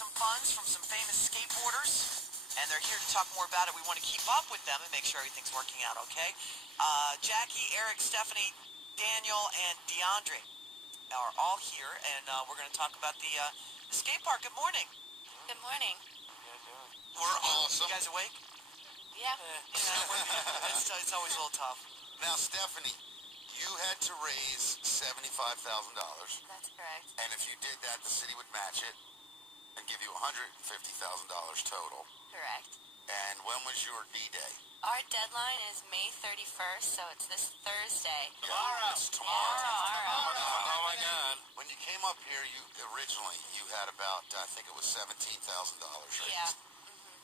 some funds from some famous skateboarders, and they're here to talk more about it. We want to keep up with them and make sure everything's working out okay. Jackie, Eric, Stephanie, Daniel, and DeAndre are all here, and we're going to talk about the skate park. Good morning. Good morning. We're awesome. You guys awake? Yeah. It's always a little tough. Now, Stephanie, you had to raise $75,000. That's correct. And if you did that, the city would match it and give you $150,000 total. Correct. And when was your D-Day? Our deadline is May 31st, so it's this Thursday. Tomorrow. It's tomorrow. Oh my God. When you came up here, you had about, I think it was $17,000 raised. Yeah.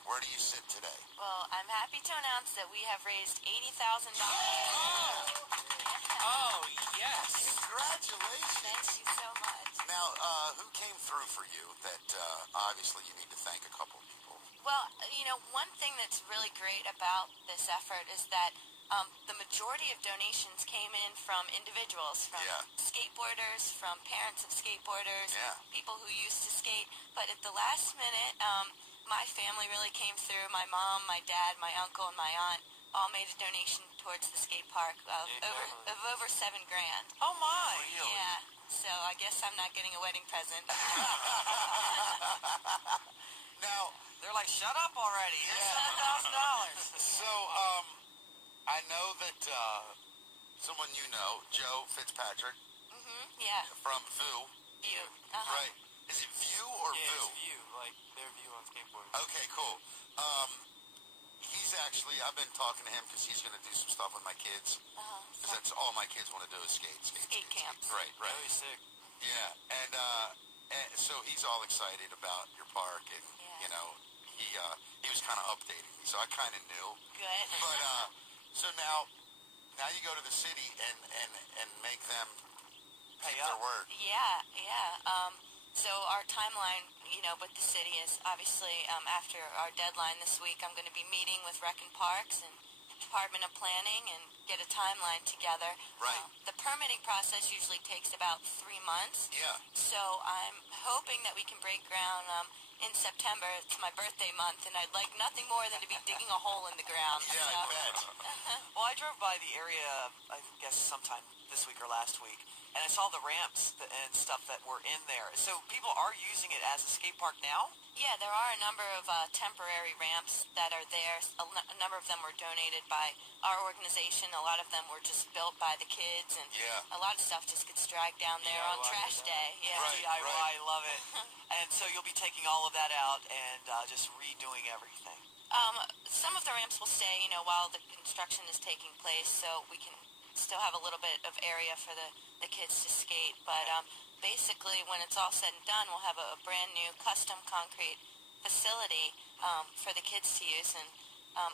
Where do you sit today? Well, I'm happy to announce that we have raised $80,000. Oh, yes. Congratulations. Thank you so much. Now, who came through for you that obviously you need to thank a couple of people? Well, one thing that's really great about this effort is that the majority of donations came in from individuals, from skateboarders, from parents of skateboarders, people who used to skate. But at the last minute, my family really came through. My mom, my dad, my uncle, and my aunt all made a donation towards the skate park of over $7,000. Oh my! Really? Yeah. So I guess I'm not getting a wedding present. Now they're like, shut up already. Here's $7,000. So I know that someone you know, Joe Fitzpatrick. Yeah. From VU. VU. Right. Is it VU or VU? Yeah, it's VU, like their view on skateboarding. Okay, cool. He's actually, I've been talking to him because he's going to do some stuff with my kids. Because that's all my kids want to do is skate. Skate camps. Right. Very sick. Yeah, and so he's all excited about your park, and he was kind of updating me, so I kind of knew. Good. But so now you go to the city and make them pay their word. Yeah. So our timeline, with the city is obviously after our deadline this week, I'm going to be meeting with Rec and Parks and Department of Planning and get a timeline together. Right. The permitting process usually takes about 3 months. Yeah. So I'm hoping that we can break ground in September. It's my birthday month, and I'd like nothing more than to be digging a hole in the ground. Yeah, so. I bet. Well, I drove by the area, I guess sometime this week or last week, and I saw the ramps and stuff that were in there. So people are using it as a skate park now? Yeah, there are a number of temporary ramps that are there. A number of them were donated by our organization. A lot of them were just built by the kids, and a lot of stuff just gets dragged down there on trash day. Yeah. Right, DIY, love it. And so you'll be taking all of that out and just redoing everything. Some of the ramps will stay, while the construction is taking place, so we can still have a little bit of area for the kids to skate. But basically, when it's all said and done, we'll have a brand new custom concrete facility for the kids to use. And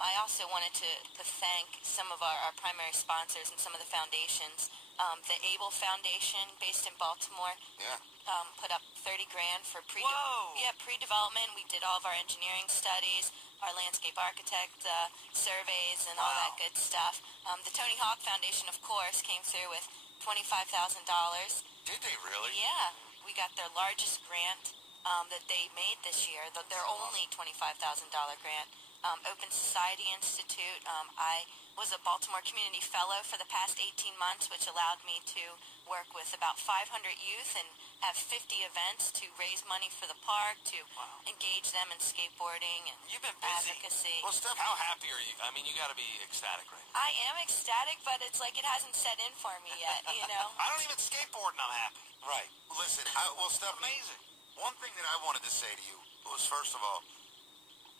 I also wanted to thank some of our primary sponsors and some of the foundations. The Able Foundation, based in Baltimore, put up $30,000 for pre-development. We did all of our engineering studies, our landscape architect surveys, and all that good stuff. The Tony Hawk Foundation, of course, came through with $25,000. Did they really? Yeah, we got their largest grant that they made this year. Their only $25,000 grant. Open Society Institute. I was a Baltimore Community Fellow for the past 18 months, which allowed me to work with about 500 youth and have 50 events to raise money for the park, to engage them in skateboarding and advocacy. Well, Steph, how happy are you? I mean, you got to be ecstatic right now. I am ecstatic, but it's like it hasn't set in for me yet, I don't even skateboard and I'm happy. Right. Listen, Steph, amazing. One thing that I wanted to say to you was, first of all,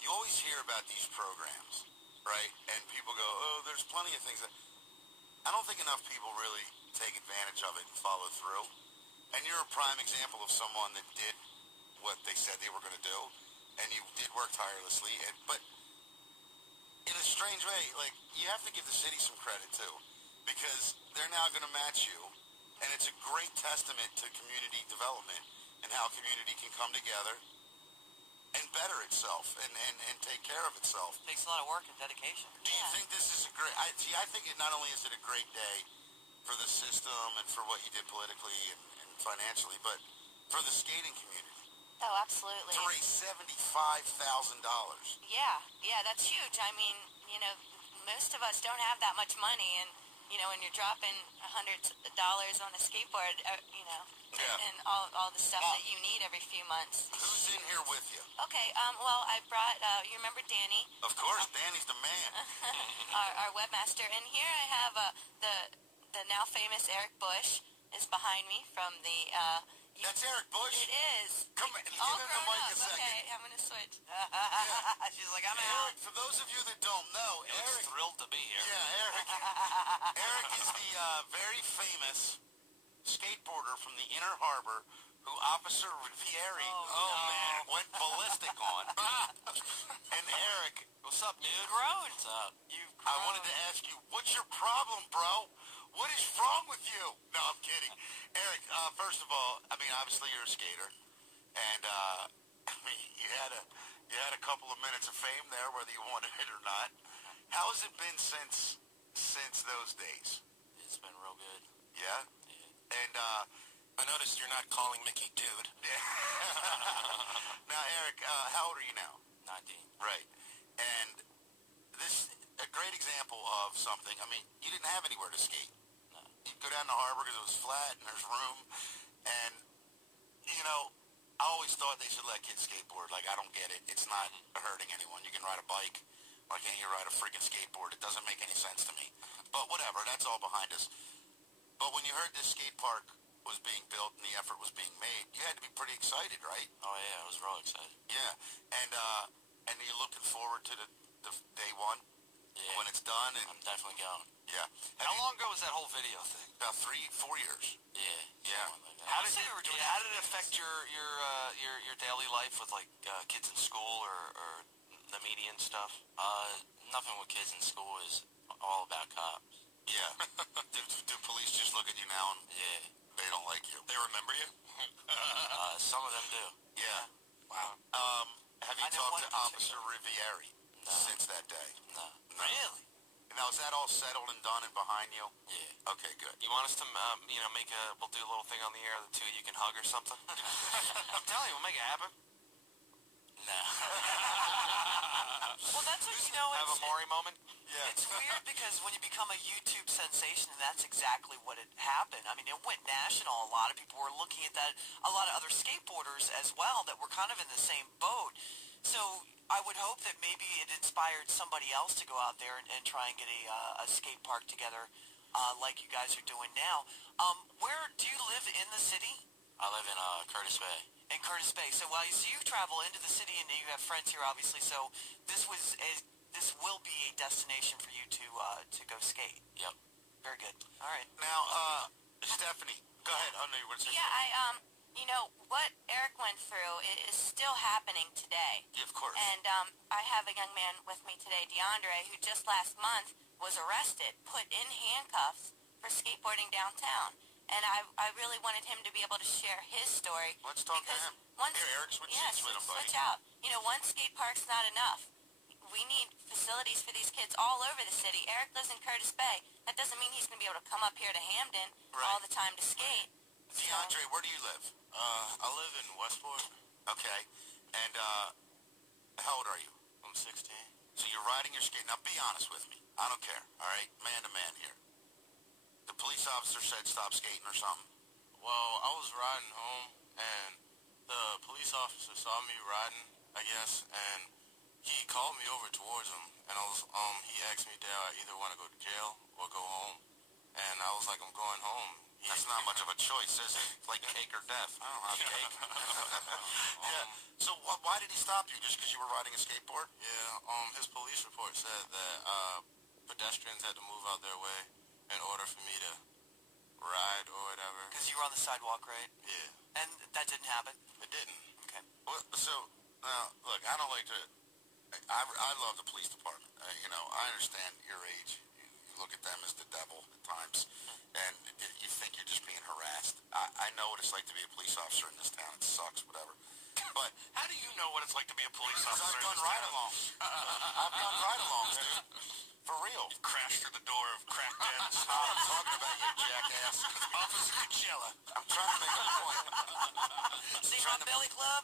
you always hear about these programs, right? And people go, oh, there's plenty of things that... I don't think enough people really take advantage of it and follow through. And you're a prime example of someone that did what they said they were going to do, and you did work tirelessly. But in a strange way, like, you have to give the city some credit, too, because they're now going to match you, and it's a great testament to community development and how community can come together and better itself and take care of itself. It takes a lot of work and dedication. Do you think this is a great... I think it not only is it a great day for the system and for what you did politically and financially, but for the skating community. Oh, absolutely. to raise $75,000. Yeah, that's huge. I mean, most of us don't have that much money, and when you're dropping hundreds of dollars on a skateboard, Yeah. and all the stuff that you need every few months. Who's in here with you? Okay, well, I brought, you remember Danny? Of course, Danny's the man. our webmaster, and here I have the now famous Eric Bush is behind me from the. That's Eric Bush? It is. Come on, give All him the grown mic up. a second. Okay, I'm gonna switch. She's like, I'm Eric, out. for those of you that don't know, He looks Eric... thrilled to be here. Yeah, Eric. Eric is the very famous skateboarder from the Inner Harbor who Officer Rivieri went ballistic on. And Eric, What's up, dude? Grown. What's up? You've I grown. wanted to ask you, what's your problem, bro? What is wrong with you? No, I'm kidding. Eric, first of all, I mean, obviously you're a skater, and I mean, you had a couple of minutes of fame there, whether you wanted it or not. How has it been since those days? It's been real good. Yeah. Yeah. And I noticed you're not calling Mickey dude. now, Eric, how old are you now? 19. Right. And this a great example of something. I mean, you didn't have anywhere to skate. No. You go down the harbor because it was flat and there's room. And, I always thought they should let kids skateboard. Like, I don't get it. It's not hurting anyone. You can ride a bike. Why can't you ride a freaking skateboard? It doesn't make any sense to me. But whatever. That's all behind us. But when you heard this skate park was being built and the effort was being made, you had to be pretty excited, right? Oh, yeah, I was real excited. Yeah. And you're looking forward to the day one Yeah. when it's done. And I'm definitely going. yeah. How long ago was that whole video thing? About 3-4 years. Yeah. Yeah. something like that. How did How did it affect your daily life with like kids in school or the media and stuff? Nothing with kids in school is all about cops. Yeah. do police just look at you now and Yeah. they don't like you? They remember you? Some of them do. Yeah. Wow. Have you I know talked one to in Officer Rivieri No. since that day? No. No. Really? Now, is that all settled and done and behind you? Yeah. Okay, good. You want us to, we'll do a little thing on the air, the two of you can hug or something? I'm telling you, we'll make it happen. No. Well, that's what Have a Maury moment? Yeah. It's weird because when you become a YouTube sensation, and that's exactly what it happened. I mean, it went national. A lot of people were looking at that. A lot of other skateboarders as well that were kind of in the same boat. So I would hope that maybe it inspired somebody else to go out there and try and get a skate park together like you guys are doing now. Where do you live in the city? I live in Curtis Bay. In Curtis Bay. So you travel into the city and you have friends here, obviously. So this will be a destination for you to go skate. Yep. Very good. All right. Now, Stephanie, go ahead. Oh, no, you were saying Yeah, what Eric went through is still happening today. Yeah, of course. And I have a young man with me today, DeAndre, who just last month was arrested, put in handcuffs for skateboarding downtown. And I really wanted him to be able to share his story. Let's talk to because him. Here, Eric, switch seats with him, buddy. switch out. One skate park's not enough. We need facilities for these kids all over the city. Eric lives in Curtis Bay. That doesn't mean he's going to be able to come up here to Hamden all the time to skate. DeAndre, where do you live? I live in Westport. Okay. And how old are you? I'm 16. So you're riding your skate. Now, be honest with me. I don't care, all right? Man to man here. The police officer said stop skating or something. Well, I was riding home, and the police officer saw me riding, I guess, and he called me over towards him, and he asked me, did I either want to go to jail or go home? And I was like, I'm going home. That's not much of a choice, is it? Like cake or death. I don't have cake. Yeah. So why did he stop you? Just because you were riding a skateboard? Yeah, his police report said that pedestrians had to move out their way in order for me to ride or whatever. Because you were on the sidewalk, right? Yeah, And that didn't happen? it didn't. Okay. Well, so, look, I don't like to... I love the police department. I understand your age. You look at them as the devil at times, and you think you're just being harassed. I know what it's like to be a police officer in this town. It sucks, whatever. But How do you know what it's like to be a police I've officer? done ride-alongs. I've done ride-alongs, dude. For real. You crashed through the door of crack dens. I'm talking about you, jackass. Officer Coachella. I'm trying to make a point. See my belly club?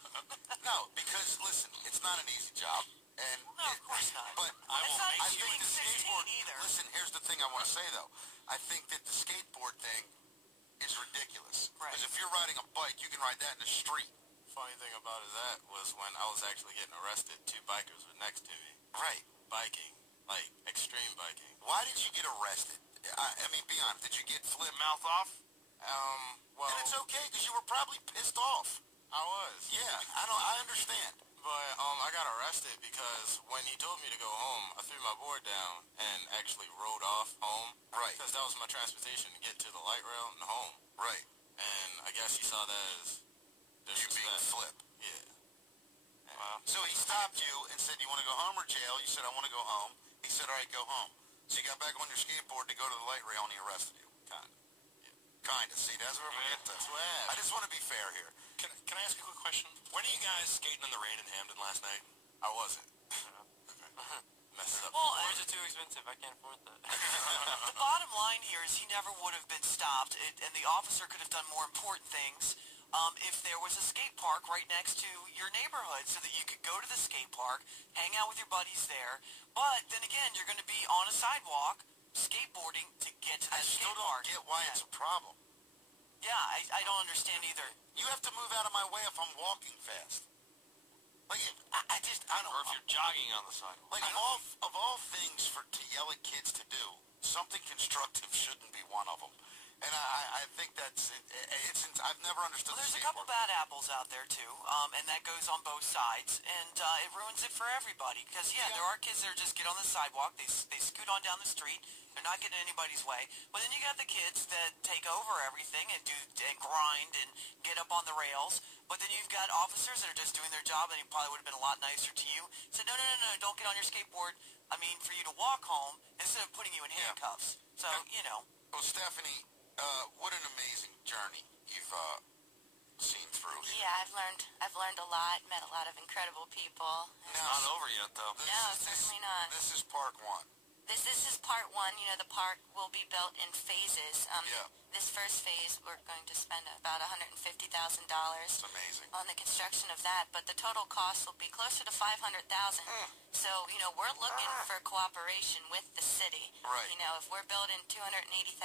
No, because, listen, it's not an easy job. And No, of course not. But It's not I easy think being the 16 skateboard, either. listen, here's the thing I want to say, though. I think that the skateboard thing is ridiculous. Right. Because if you're riding a bike, you can ride that in the street. Funny thing about it, that was when I was actually getting arrested. 2 bikers were next to me. Right. Biking. Like, extreme biking. Why did you get arrested? I mean, be honest. Did you get flipped? Mouth off? Well... And it's okay, because you were probably pissed off. I was. Yeah, I understand. But, I got arrested because when he told me to go home, I threw my board down and actually rode off home. Right. Because that was my transportation to get to the light rail and home. Right. And I guess he saw that as You being disrespect. flipped. Yeah. Wow. So he stopped you and said, you want to go home or jail? You said, I want to go home. He said, all right, go home. So you got back on your skateboard to go to the light rail and he arrested you. Kinda. Kinda. See, that's where we get to. I just want to be fair here. Can I ask you a quick question? Weren't you guys skating in the rain in Hamden last night? I wasn't. Messed up. Well, Or is it too expensive? I can't afford that. the bottom line here is he never would have been stopped, and the officer could have done more important things if there was a skate park right next to your neighborhood so that you could go to the skate park, hang out with your buddies there. But then again, you're going to be on a sidewalk skateboarding to get to I that still skate don't park. get why it's a problem. Yeah, I don't understand either. You have to move out of my way if I'm walking fast. Like, I don't Or if you're jogging on the sidewalk. Like, of all things to yell at kids to do, something constructive shouldn't be one of them. And I think I've never understood Well, there's the a couple skateboard. bad apples out there too, and that goes on both sides, and it ruins it for everybody. Because there are kids that are just get on the sidewalk, they scoot on down the street, they're not getting in anybody's way. But then you got the kids that take over everything and grind and get up on the rails. But then you've got officers that are just doing their job, and he probably would have been a lot nicer to you. Said, no, don't get on your skateboard. I mean, for you to walk home instead of putting you in handcuffs. So, Well, Stephanie, what an amazing journey you've seen through. Yeah, I've learned a lot, met a lot of incredible people. Now, Not over yet, though. No, certainly not. This is part 1. This is part 1. You know, the park will be built in phases. Yeah. This first phase, we're going to spend about $150,000 It's amazing. on the construction of that, but the total cost will be closer to $500,000. So, we're looking for cooperation with the city. Right. If we're building $280,000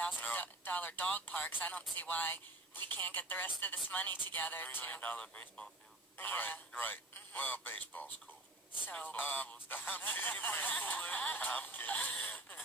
dog parks, I don't see why we can't get the rest of this money together. $3 million baseball field. Yeah. Right. Well, baseball's cool. So, I'm kidding. I'm kidding.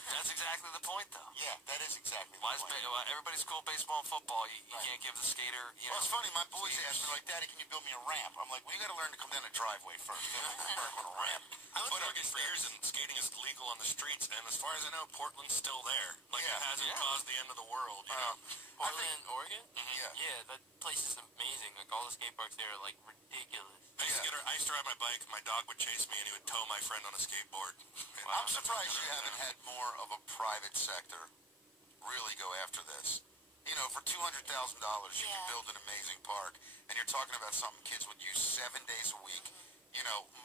That's exactly the point, though. Yeah, that is exactly the Why is point. everybody's cool baseball and football? You can't give the skater, Well, it's funny. My boys asked me, like, Daddy, can you build me a ramp? I'm like, well, you got to learn to come down the driveway first. Then we'll work on a ramp. I lived in Oregon for years, and skating is legal on the streets, and as far as I know, Portland's still there. Like, Yeah. it hasn't caused the end of the world, you know? Portland, Oregon? Yeah. Yeah, that place is amazing. Like, all the skate parks there are, like, ridiculous. I used to ride my bike, my dog would chase me, and he would tow my friend on a skateboard. And I'm that's surprised what you haven't had more of a private sector really go after this. For $200,000, you can Yeah. build an amazing park, and you're talking about something kids would use 7 days a week.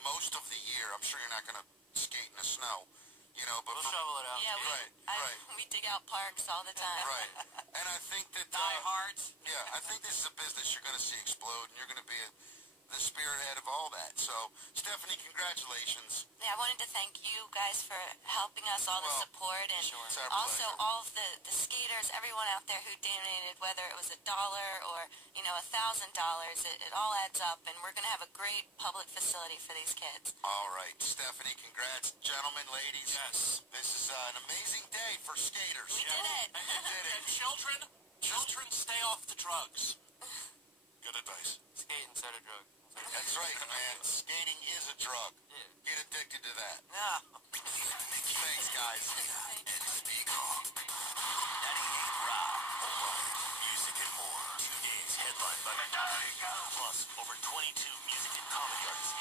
Most of the year, I'm sure you're not going to skate in the snow, but We'll for, shovel it out. yeah, Right. we dig out parks all the time. right. And I think that diehards. I think this is a business you're going to see explode, and you're going to be the spearhead of all that. So, Stephanie, congratulations. Yeah, I wanted to thank you guys for helping us, all the Well, support, and sure. It's our also pleasure. all of the skaters, everyone out there who donated, whether it was $1 or $1,000. It all adds up, and we're going to have a great public facility for these kids. All right, Stephanie, congrats, gentlemen, ladies. Yes. This is an amazing day for skaters. We did it. You did it. And children stay off the drugs. Good advice. Skate instead of drugs. That's right, man. Skating is a drug. Yeah. Get addicted to that. Yeah. Thanks, guys. Music and more. 2 days headlined by Murdock. Plus, over 22 music and comedy artists